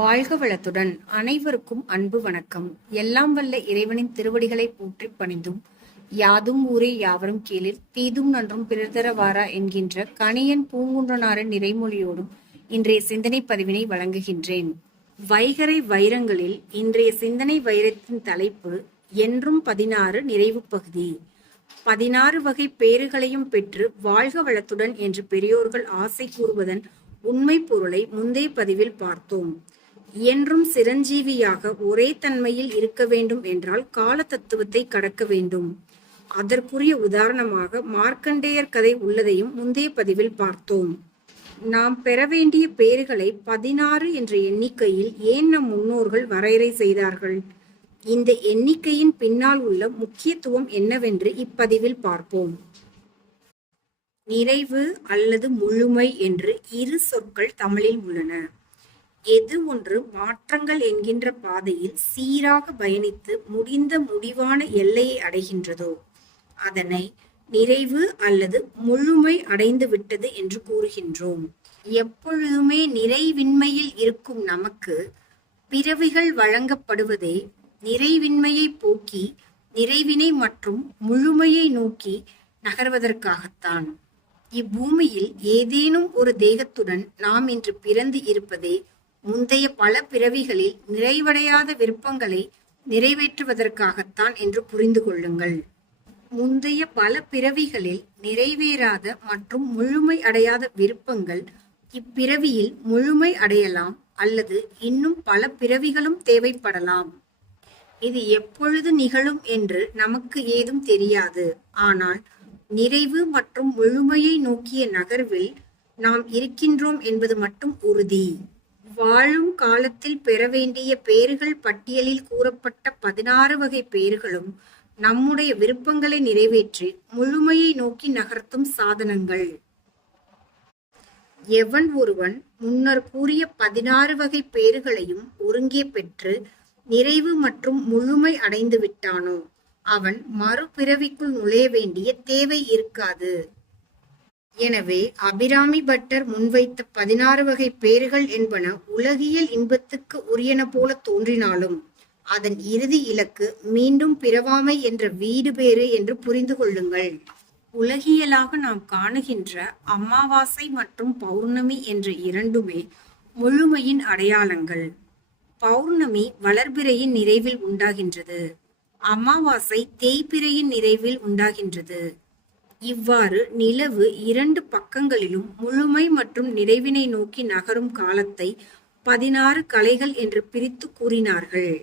வாழ்க வளத்துடன். அனைவருக்கும் அன்பு வணக்கம். எல்லாம் வல்ல இறைவனின் திருவடிகளை போற்றி பணிந்தும் யாதும் ஊரே யாவரும் கீழில் தீதும் நன்றும் பிறர்தரவாரா என்கின்ற கணியன் பூங்குன்றனாரின் நிறைமொழியோடும் இன்றைய சிந்தனை பதிவினை வழங்குகின்றேன். வைகரை வைரங்களில் இன்றைய சிந்தனை வைரத்தின் தலைப்பு என்றும் பதினாறு நிறைவு பகுதி. பதினாறு வகை பேறுகளையும் பெற்று வாழ்க வளத்துடன் என்று பெரியோர்கள் ஆசை கூறுவதன் உண்மை பொருளை முந்தைய பதிவில் பார்த்தோம். என்றும் சிரஞ்சீவியாக ஒரே தன்மையில் இருக்க வேண்டும் என்றால் கால தத்துவத்தை கடக்க வேண்டும். அதற்குரிய உதாரணமாக மார்க்கண்டேயர் கதை உள்ளதையும் முந்தைய பதிவில் பார்த்தோம். நாம் பெற வேண்டிய பெயர்களை பதினாறு என்ற எண்ணிக்கையில் ஏன் நம் முன்னோர்கள் வரையறை செய்தார்கள்? இந்த எண்ணிக்கையின் பின்னால் உள்ள முக்கியத்துவம் என்னவென்று இப்பதிவில் பார்ப்போம். நிறைவு அல்லது முழுமை என்று இரு சொற்கள் தமிழில் உள்ளன. எது ஒன்று மாற்றங்கள் என்கின்ற பாதையில் சீராக பயணித்து முடிந்த முடிவான எல்லையை அடைகின்றதோ அதனை நிறைவு அல்லது முழுமை அடைந்து விட்டது என்று கூறுகின்றோம். எப்பொழுதுமே நிறைவின்மையில் இருக்கும் நமக்கு பிறவிகள் வழங்கப்படுவதே நிறைவின்மையை போக்கி நிறைவினை மற்றும் முழுமையை நோக்கி நகர்வதற்காகத்தான். இப்பூமியில் ஏதேனும் ஒரு தேகத்துடன் நாம் இன்று பிறந்து இருப்பதே முந்தைய பல பிறவிகளில் நிறைவடையாத விருப்பங்களை நிறைவேற்றுவதற்காகத்தான் என்று புரிந்து கொள்ளுங்கள். முந்தைய பல பிறவிகளில் நிறைவேறாத மற்றும் முழுமை அடையாத விருப்பங்கள் இப்பிறவியில் முழுமை அடையலாம் அல்லது இன்னும் பல பிறவிகளும் தேவைப்படலாம். இது எப்பொழுது நிகழும் என்று நமக்கு ஏதும் தெரியாது. ஆனால் நிறைவு மற்றும் முழுமையை நோக்கிய நகர்வில் நாம் இருக்கின்றோம் என்பது மட்டும் உறுதி. வாழும் காலத்தில் பெற வேண்டிய பேறுகள் பட்டியலில் கூறப்பட்ட பதினாறு வகை பேறுகளும் நம்முடைய விருப்பங்களை நிறைவேற்றி முழுமையை நோக்கி நகர்த்தும் சாதனங்கள். எவன் ஒருவன் முன்னர் கூறிய பதினாறு வகை பேறுகளையும் ஒருங்கே பெற்று நிறைவு மற்றும் முழுமை அடைந்து விட்டானோ அவன் மறுபிறவிக்குள் நுழைய வேண்டிய தேவை இருக்காது. எனவே அபிராமி பட்டர் முன்வைத்த பதினாறு வகை பேறுகள் என்பன உலகியல் இன்பத்துக்கு உரியன போல தோன்றினாலும் அதன் இறுதி இலக்கு மீண்டும் பிறவாமை என்ற வீடு பேறு என்று புரிந்து கொள்ளுங்கள். உலகியலாக நாம் காணுகின்ற அமாவாசை மற்றும் பௌர்ணமி என்ற இரண்டுமே முழுமையின் அடையாளங்கள். பௌர்ணமி வளர்பிறையின் நிறைவில் உண்டாகின்றது. அமாவாசை தேய்பிறையின் நிறைவில் உண்டாகின்றது. இவ்வாறு நிலவு இரண்டு பக்கங்களிலும் முழுமை மற்றும் நிறைவினை நோக்கி நகரும் காலத்தை பதினாறு கலைகள் என்று பிரித்து கூறினார்கள்.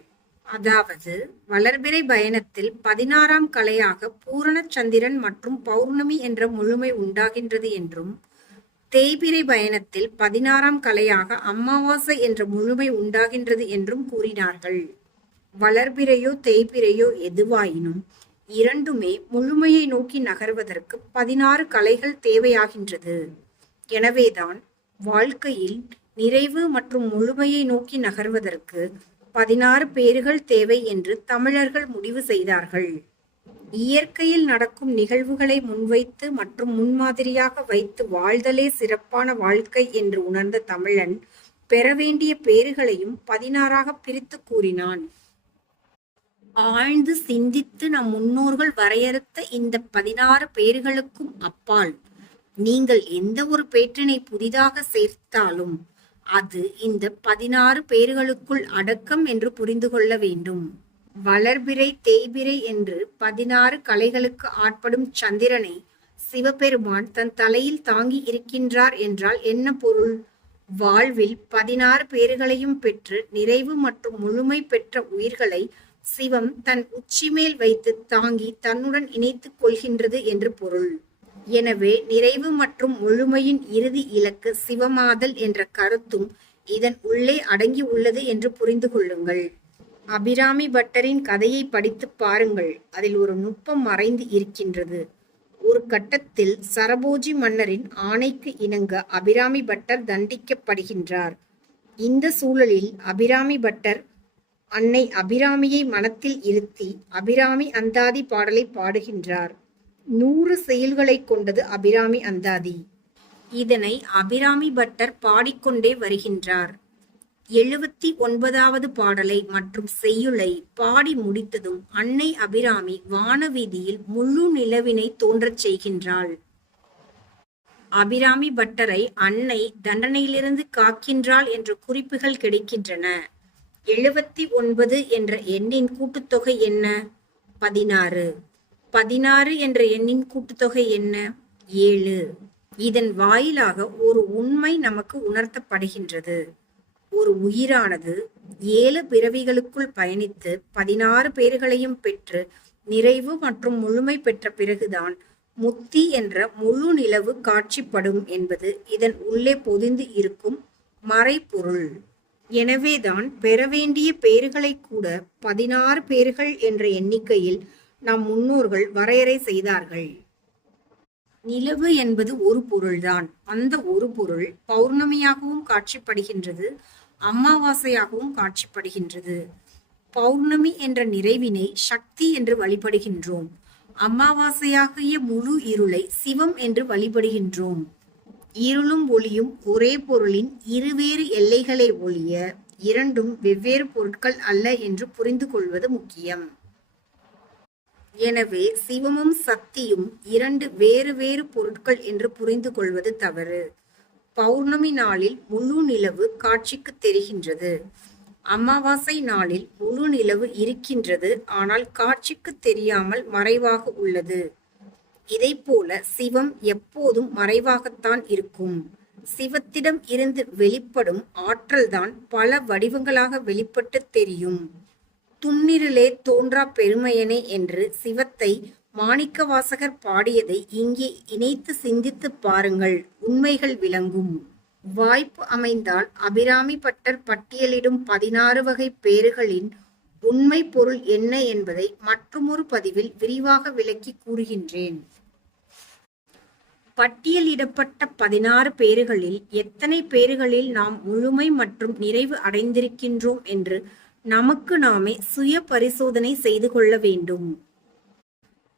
அதாவது வளர்பிறை பயணத்தில் பதினாறாம் கலையாக பூரண சந்திரன் மற்றும் பௌர்ணமி என்ற முழுமை உண்டாகின்றது என்றும் தேய்பிரை பயணத்தில் பதினாறாம் கலையாக அமாவாசை என்ற முழுமை உண்டாகின்றது என்றும் கூறினார்கள். வளர்பிறையோ தேய்பிறையோ எதுவாயினும் இரண்டுமே முழுமையை நோக்கி நகர்வதற்கு பதினாறு கலைகள் தேவையாகின்றது. எனவேதான் வாழ்க்கையில் நிறைவு மற்றும் முழுமையை நோக்கி நகர்வதற்கு பதினாறு பேறுகள் தேவை என்று தமிழர்கள் முடிவு செய்தார்கள். இயற்கையில் நடக்கும் நிகழ்வுகளை முன்வைத்து மற்றும் முன்மாதிரியாக வைத்து வாழ்தலே சிறப்பான வாழ்க்கை என்று உணர்ந்த தமிழன் பெற வேண்டிய பேறுகளையும் பதினாறாக பிரித்து கூறினான். ஆழ்ந்து சிந்தித்து நம் முன்னோர்கள் வரையறுத்த இந்த பதினாறு பேர்களுக்கும் அப்பால் நீங்கள் எந்த ஒரு பேற்றினை புதிதாக சேர்த்தாலும் அது இந்த பதினாறு பேர்களுக்குள் அடக்கம் என்று புரிந்து கொள்ள வேண்டும். வளர்பிறை தேய்பிறை என்று பதினாறு கலைகளுக்கு ஆட்படும் சந்திரனை சிவபெருமான் தன் தலையில் தாங்கி இருக்கின்றார் என்றால் என்ன பொருள்? வாழ்வில் பதினாறு பேர்களையும் பெற்று நிறைவு மற்றும் முழுமை பெற்ற உயிர்களை சிவம் தன் உச்சிமேல் வைத்து தாங்கி தன்னுடன் இணைத்துக் கொள்கின்றது என்று பொருள். எனவே நிறைவு மற்றும் முழுமையின் இறுதி இலக்கு சிவமாதல் என்ற கருத்தும் இதன் உள்ளே அடங்கி உள்ளது என்று புரிந்து கொள்ளுங்கள். அபிராமி பட்டரின் கதையை படித்து பாருங்கள். அதில் ஒரு நுட்பம் மறைந்து இருக்கின்றது. ஒரு கட்டத்தில் சரபோஜி மன்னரின் ஆணைக்கு இணங்க அபிராமி பட்டர் தண்டிக்கப்படுகின்றார். இந்த சூழலில் அபிராமி பட்டர் அன்னை அபிராமியை மனத்தில் இருத்தி அபிராமி அந்தாதி பாடலை பாடுகின்றார். நூறு செயல்களைக் கொண்டது அபிராமி அந்தாதி. இதனை அபிராமி பட்டர் பாடிக்கொண்டே வருகின்றார். எழுபத்தி ஒன்பதாவது பாடலை மற்றும் செய்யுளை பாடி முடித்ததும் அன்னை அபிராமி வானவீதியில் முழு நிலவினை தோன்றச் செய்கின்றாள். அபிராமி பட்டரை அன்னை தண்டனையிலிருந்து காக்கின்றாள் என்ற குறிப்புகள் கிடைக்கின்றன. எழுபத்தி ஒன்பது என்ற எண்ணின் கூட்டுத்தொகை என்ன? பதினாறு. பதினாறு என்ற எண்ணின் கூட்டுத்தொகை என்ன? ஏழு. இதன் வாயிலாக ஒரு உண்மை நமக்கு உணர்த்தப்படுகின்றது. ஒரு உயிரானது ஏழு பிறவிகளுக்குள் பயணித்து பதினாறு பேர்களையும் பெற்று நிறைவு மற்றும் முழுமை பெற்ற பிறகுதான் முத்தி என்ற முழு நிலவு காட்சிப்படும் என்பது இதன் உள்ளே பொதிந்து இருக்கும் மறைப்பொருள் எனவேதான் பெற வேண்டிய பேறுகளை கூட பதினாறு பேர்கள் என்ற எண்ணிக்கையில் நம் முன்னோர்கள் வரையறை செய்தார்கள். நிலவு என்பது ஒரு பொருள்தான். அந்த ஒரு பொருள் பௌர்ணமியாகவும் காட்சிப்படுகின்றது அமாவாசையாகவும் காட்சிப்படுகின்றது. பௌர்ணமி என்ற நிறைவினை சக்தி என்று வழிபடுகின்றோம். அமாவாசையாகிய முழு இருளை சிவம் என்று வழிபடுகின்றோம். இருளும் ஒளியும் ஒரே பொருளின் இருவேறு எல்லைகளை ஒழிய இரண்டும் வெவ்வேறு பொருட்கள் அல்ல என்று புரிந்து கொள்வது முக்கியம். எனவே சிவமும் சக்தியும் இரண்டு வேறு வேறு பொருட்கள் என்று புரிந்து கொள்வது தவறு. பௌர்ணமி நாளில் முழு நிலவு காட்சிக்கு தெரிகின்றது. அமாவாசை நாளில் முழு நிலவு இருக்கின்றது ஆனால் காட்சிக்கு தெரியாமல் மறைவாக உள்ளது. இதை போல சிவம் எப்போதும் மறைவாகத்தான் இருக்கும். சிவத்திடம் இருந்து வெளிப்படும் ஆற்றல்தான் பல வடிவங்களாக வெளிப்பட்டு தெரியும். துன்னிருளே தோன்றா பெருமையனே என்று சிவத்தை மாணிக்கவாசகர் பாடியதை இங்கே இணைத்து சிந்தித்து பாருங்கள். உண்மைகள் விளங்கும். வாய்ப்பு அமைந்தால் அபிராமி பட்டர் பட்டியலிடும் பதினாறு வகை பேறுகளின் உண்மை பொருள் என்ன என்பதை மற்றுமொரு பதிவில் விரிவாக விளக்கி கூறுகின்றேன். பட்டியலிடப்பட்ட பதினாறு பேறுகளில் எத்தனை பேறுகளில் நாம் முழுமை மற்றும் நிறைவு அடைந்திருக்கின்றோம் என்று நமக்கு நாமே சுய பரிசோதனை செய்து கொள்ள வேண்டும்.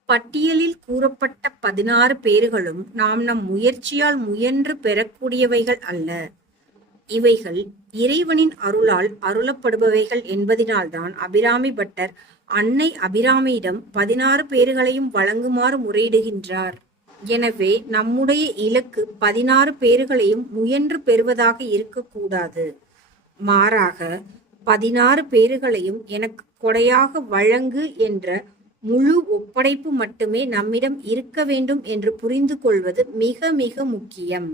பட்டியலில் கூறப்பட்ட பதினாறு பேறுகளும் நாம் நம் முயற்சியால் முயன்று பெறக்கூடியவைகள் அல்ல. இவைகள் இறைவனின் அருளால் அருளப்படுபவைகள் என்பதினால்தான் அபிராமி பட்டர் அன்னை அபிராமியிடம் பதினாறு பேறுகளையும் வழங்குமாறு முறையிடுகின்றார். எனவே நம்முடைய இலக்கு பதினாறு பேர்களையும் முயன்று பெறுவதாக இருக்கக்கூடாது. மாறாக பதினாறு பேர்களையும் எனக்கு கொடையாக வழங்கு என்ற முழு ஒப்படைப்பு மட்டுமே நம்மிடம் இருக்க வேண்டும் என்று புரிந்து கொள்வது மிக மிக முக்கியம்.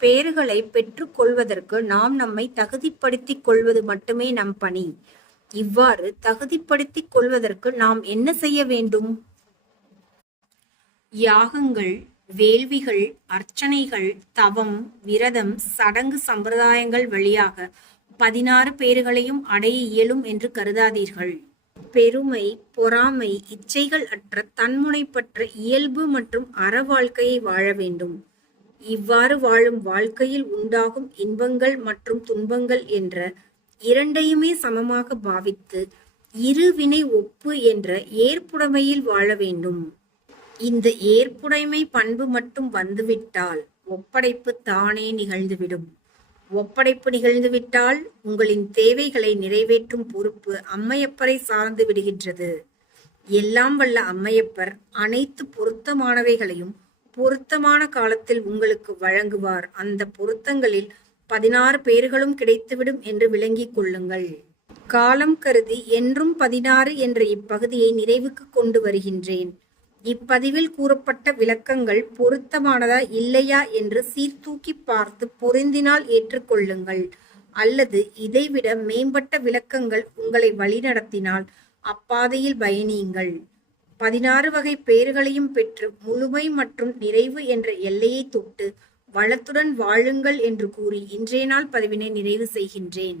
பேறுகளை பெற்றுக்கொள்வதற்கு நாம் நம்மை தகுதிப்படுத்திக் கொள்வது மட்டுமே நம் பணி. இவ்வாறு தகுதிப்படுத்திக் கொள்வதற்கு நாம் என்ன செய்ய வேண்டும்? யாகங்கள் வேள்விகள் அர்ச்சனைகள் தவம் விரதம் சடங்கு சம்பிரதாயங்கள் வழியாக பதினாறு பேர்களையும் அடைய இயலும் என்று கருதாதீர்கள். பெருமை பொறாமை இச்சைகள் அற்ற தன்முனைப்பற்ற இயல்பு மற்றும் அற வாழ்க்கையை வாழ வேண்டும். இவ்வாறு வாழும் வாழ்க்கையில் உண்டாகும் இன்பங்கள் மற்றும் துன்பங்கள் என்ற இரண்டையுமே சமமாக பாவித்து இருவினை ஒப்பு என்ற ஏற்புடைமையில் வாழ வேண்டும். இந்த ஏற்புடைமை பண்பு மட்டும் வந்துவிட்டால் ஒப்படைப்பு தானே நிகழ்ந்துவிடும். ஒப்படைப்பு நிகழ்ந்துவிட்டால் உங்களின் தேவைகளை நிறைவேற்றும் பொறுப்பு அம்மையப்பரை சார்ந்து விடுகின்றது. எல்லாம் வல்ல அம்மையப்பர் அனைத்து பொருத்தமானவைகளையும் பொருத்தமான காலத்தில் உங்களுக்கு வழங்குவார். அந்த பொருத்தங்களில் பதினாறு பேர்களும் கிடைத்துவிடும் என்று விளங்கிக் கொள்ளுங்கள். காலம் கருதி என்றும் பதினாறு என்ற இப்பகுதியை நிறைவுக்கு கொண்டு வருகின்றேன். இப்பதிவில் கூறப்பட்ட விளக்கங்கள் பொருத்தமானதா இல்லையா என்று சீர்தூக்கி பார்த்து பொருந்தினால் ஏற்றுக்கொள்ளுங்கள். அல்லது இதைவிட மேம்பட்ட விளக்கங்கள் உங்களை வழிநடத்தினால் அப்பாதையில் பயணியுங்கள். பதினாறு வகை பேறுகளையும் பெற்று முழுமை மற்றும் நிறைவு என்ற எல்லையை தொட்டு வளத்துடன் வாழுங்கள் என்று கூறி இன்றைய நாள் பதிவினை நிறைவு செய்கின்றேன்.